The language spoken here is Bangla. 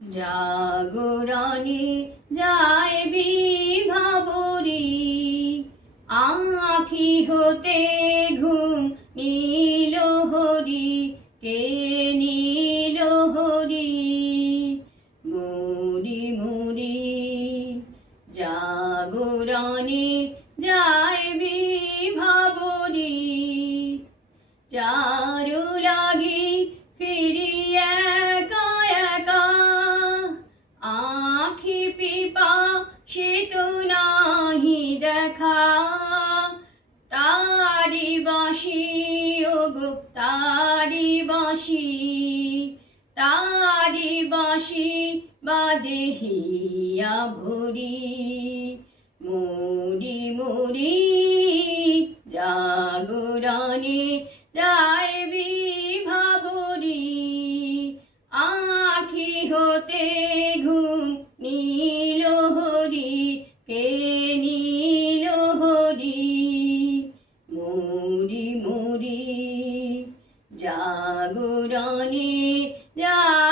জাগরণে যায় বিভাবরী আখি হতে ঘুম নীল হরি, কে নীল হরি? মুড়ি মুড়ি জাগরণে যায় বিভাবরী চারু পিপা সে তো নাহি দেখা। তারি বাসি ওগো তারি বাসি। তারি বাসি বাজে হিয়া ভরি। মুড়ি মুড়ি জাগরণে যায় বিভাবরী আখি হতে ঘুম নীল জাগরণে যায়